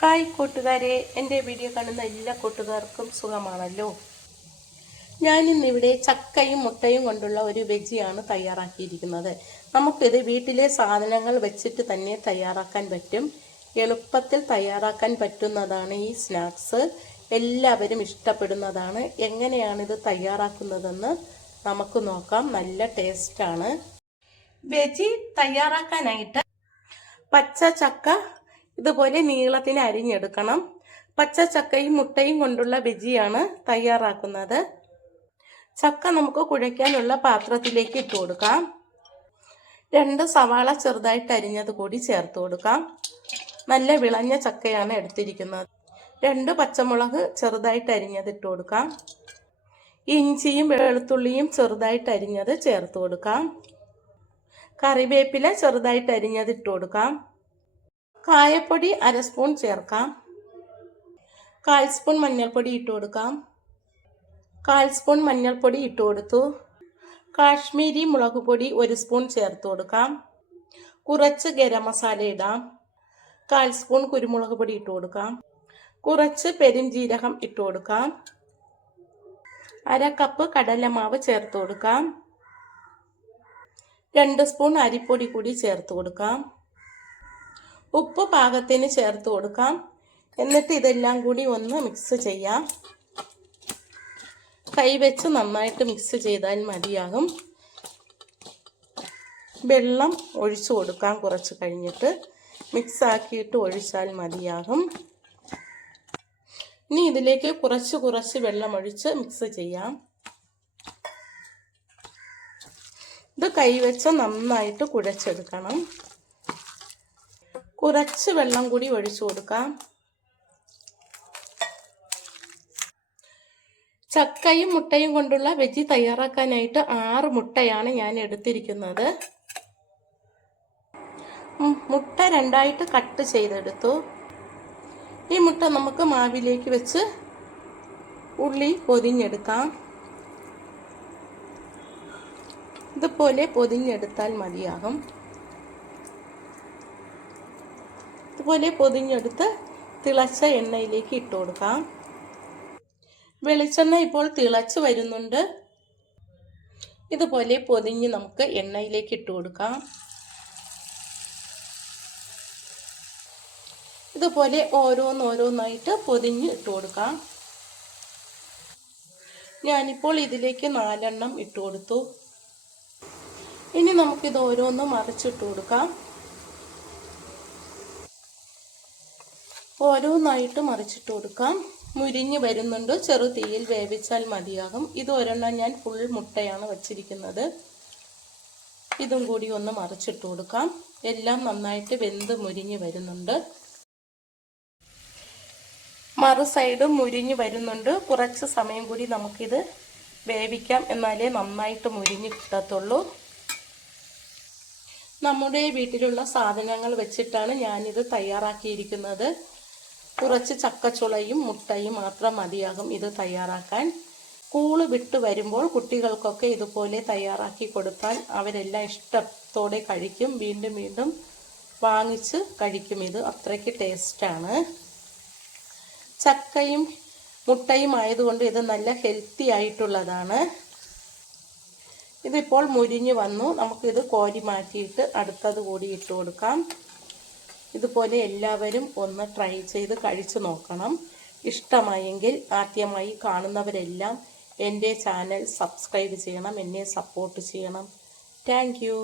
Hi കൂട്ടുകാരെ, എൻ്റെ video കാണുന്ന എല്ലാ കൂട്ടുകാർക്കും സുഖമാണല്ലോ. ഞാനിന്നിവിടെ ചക്കയും മുട്ടയും കൊണ്ടുള്ള ഒരു വെജിയാണ് തയ്യാറാക്കിയിരിക്കുന്നത്. നമുക്കിത് വീട്ടിലെ സാധനങ്ങൾ വെച്ചിട്ട് തന്നെ തയ്യാറാക്കാൻ പറ്റും. എളുപ്പത്തിൽ തയ്യാറാക്കാൻ പറ്റുന്നതാണ് ഈ സ്നാക്സ്. എല്ലാവരും ഇഷ്ടപ്പെടുന്നതാണ്. എങ്ങനെയാണിത് തയ്യാറാക്കുന്നതെന്ന് നമുക്ക് നോക്കാം. നല്ല ടേസ്റ്റാണ്. വെജി തയ്യാറാക്കാനായിട്ട് പച്ച ചക്ക ഇതുപോലെ നീളത്തിന് അരിഞ്ഞെടുക്കണം. പച്ച ചക്കയും മുട്ടയും കൊണ്ടുള്ള ബജിയാണ് തയ്യാറാക്കുന്നത്. ചക്ക നമുക്ക് കുഴയ്ക്കാനുള്ള പാത്രത്തിലേക്ക് ഇട്ട് കൊടുക്കാം. 2 സവാള ചെറുതായിട്ട് അരിഞ്ഞത് കൂടി ചേർത്ത് കൊടുക്കാം. നല്ല വിളഞ്ഞ ചക്കയാണ് എടുത്തിരിക്കുന്നത്. 2 പച്ചമുളക് ചെറുതായിട്ട് അരിഞ്ഞത് ഇട്ട് കൊടുക്കാം. ഇഞ്ചിയും വെളുത്തുള്ളിയും ചെറുതായിട്ട് അരിഞ്ഞത് ചേർത്ത് കൊടുക്കാം. കറിവേപ്പില ചെറുതായിട്ട് അരിഞ്ഞത് ഇട്ട് കൊടുക്കാം. കായപ്പൊടി 1/2 സ്പൂൺ ചേർക്കാം. 1/4 സ്പൂൺ മഞ്ഞൾപ്പൊടി ഇട്ട് കൊടുക്കാം. 1/4 സ്പൂൺ മഞ്ഞൾപ്പൊടി ഇട്ട് കൊടുത്തു. കാശ്മീരി മുളക് പൊടി 1 സ്പൂൺ ചേർത്ത് കൊടുക്കാം. കുറച്ച് ഗരം മസാല ഇടാം. 1/4 സ്പൂൺ കുരുമുളക് പൊടി ഇട്ട് കൊടുക്കാം. കുറച്ച് പെരുംജീരകം ഇട്ട് കൊടുക്കാം. 1/2 കപ്പ് കടലമാവ് ചേർത്ത് കൊടുക്കാം. 2 സ്പൂൺ അരിപ്പൊടി കൂടി ചേർത്ത് കൊടുക്കാം. ഉപ്പ് പാകത്തിന് ചേർത്ത് കൊടുക്കാം. എന്നിട്ട് ഇതെല്ലാം കൂടി ഒന്ന് മിക്സ് ചെയ്യാം. കൈവച്ച് നന്നായിട്ട് മിക്സ് ചെയ്താൽ മതിയാകും. വെള്ളം ഒഴിച്ചു കൊടുക്കാം. കുറച്ച് കഴിഞ്ഞിട്ട് മിക്സ് ആക്കിയിട്ട് ഒഴിച്ചാൽ മതിയാകും. ഇനി ഇതിലേക്ക് കുറച്ച് വെള്ളം ഒഴിച്ച് മിക്സ് ചെയ്യാം. ഇത് കൈവച്ച് നന്നായിട്ട് കുഴച്ചെടുക്കണം. കുറച്ച് വെള്ളം കൂടി ഒഴിച്ചു കൊടുക്കാം. ചക്കയും മുട്ടയും കൊണ്ടുള്ള വെജി തയ്യാറാക്കാനായിട്ട് 6 മുട്ടയാണ് ഞാൻ എടുത്തിരിക്കുന്നത്. മുട്ട 2ആയിട്ട് കട്ട് ചെയ്തെടുത്തു. ഈ മുട്ട നമുക്ക് മാവിലേക്ക് വെച്ച് ഉള്ളി പൊതിഞ്ഞെടുക്കാം. ഇതുപോലെ പൊതിഞ്ഞെടുത്താൽ മതിയാകും. ഇതുപോലെ പൊതിഞ്ഞെടുത്ത് തിളച്ച എണ്ണയിലേക്ക് ഇട്ട് കൊടുക്കാം. വെളിച്ചെണ്ണ ഇപ്പോൾ തിളച്ച് വരുന്നുണ്ട്. ഇതുപോലെ പൊതിഞ്ഞ് നമുക്ക് എണ്ണയിലേക്ക് ഇട്ട് കൊടുക്കാം. ഇതുപോലെ ഓരോന്നായിട്ട് പൊതിഞ്ഞ് ഇട്ട് കൊടുക്കാം. ഞാനിപ്പോൾ ഇതിലേക്ക് 4 എണ്ണം ഇട്ട് കൊടുത്തു. ഇനി നമുക്കിത് ഓരോന്ന് മറിച്ചിട്ട് കൊടുക്കാം. ഓരോന്നായിട്ട് മറിച്ചിട്ട് കൊടുക്കാം. മുരിഞ്ഞ് വരുന്നുണ്ട്. ചെറു തീയിൽ വേവിച്ചാൽ മതിയാകും. ഇത് ഒരെണ്ണം ഞാൻ ഫുൾ മുട്ടയാണ് വച്ചിരിക്കുന്നത്. ഇതും കൂടി ഒന്ന് മറിച്ചിട്ട് കൊടുക്കാം. എല്ലാം നന്നായിട്ട് വെന്ത് മുരിഞ്ഞ് വരുന്നുണ്ട്. മറു സൈഡും മുരിഞ്ഞ് വരുന്നുണ്ട്. കുറച്ച് സമയം കൂടി നമുക്കിത് വേവിക്കാം. എന്നാലേ നന്നായിട്ട് മുരിഞ്ഞ് കിട്ടത്തുള്ളൂ. നമ്മുടെ വീട്ടിലുള്ള സാധനങ്ങൾ വെച്ചിട്ടാണ് ഞാനിത് തയ്യാറാക്കിയിരിക്കുന്നത്. കുറച്ച് ചക്കച്ചുളയും മുട്ടയും മാത്രം മതിയാകും ഇത് തയ്യാറാക്കാൻ. സ്കൂൾ വിട്ട് വരുമ്പോൾ കുട്ടികൾക്കൊക്കെ ഇതുപോലെ തയ്യാറാക്കി കൊടുത്താൽ അവരെല്ലാം ഇഷ്ടത്തോടെ കഴിക്കും. വീണ്ടും വീണ്ടും വാങ്ങിച്ച് കഴിക്കും. ഇത് അത്രയ്ക്ക് ടേസ്റ്റാണ്. ചക്കയും മുട്ടയും ആയതുകൊണ്ട് ഇത് നല്ല ഹെൽത്തി ആയിട്ടുള്ളതാണ്. ഇതിപ്പോൾ മുരിഞ്ഞ് വന്നു. നമുക്കിത് കോരി മാറ്റിയിട്ട് അടുത്തത് കൂടി ഇട്ട് കൊടുക്കാം. ഇതുപോലെ എല്ലാവരും ഒന്ന് ട്രൈ ചെയ്ത് കഴിച്ചു നോക്കണം. ഇഷ്ടമായെങ്കിൽ ആദ്യമായി കാണുന്നവരെല്ലാം എൻ്റെ ചാനൽ സബ്സ്ക്രൈബ് ചെയ്യണം. എന്നെ സപ്പോർട്ട് ചെയ്യണം. Thank you.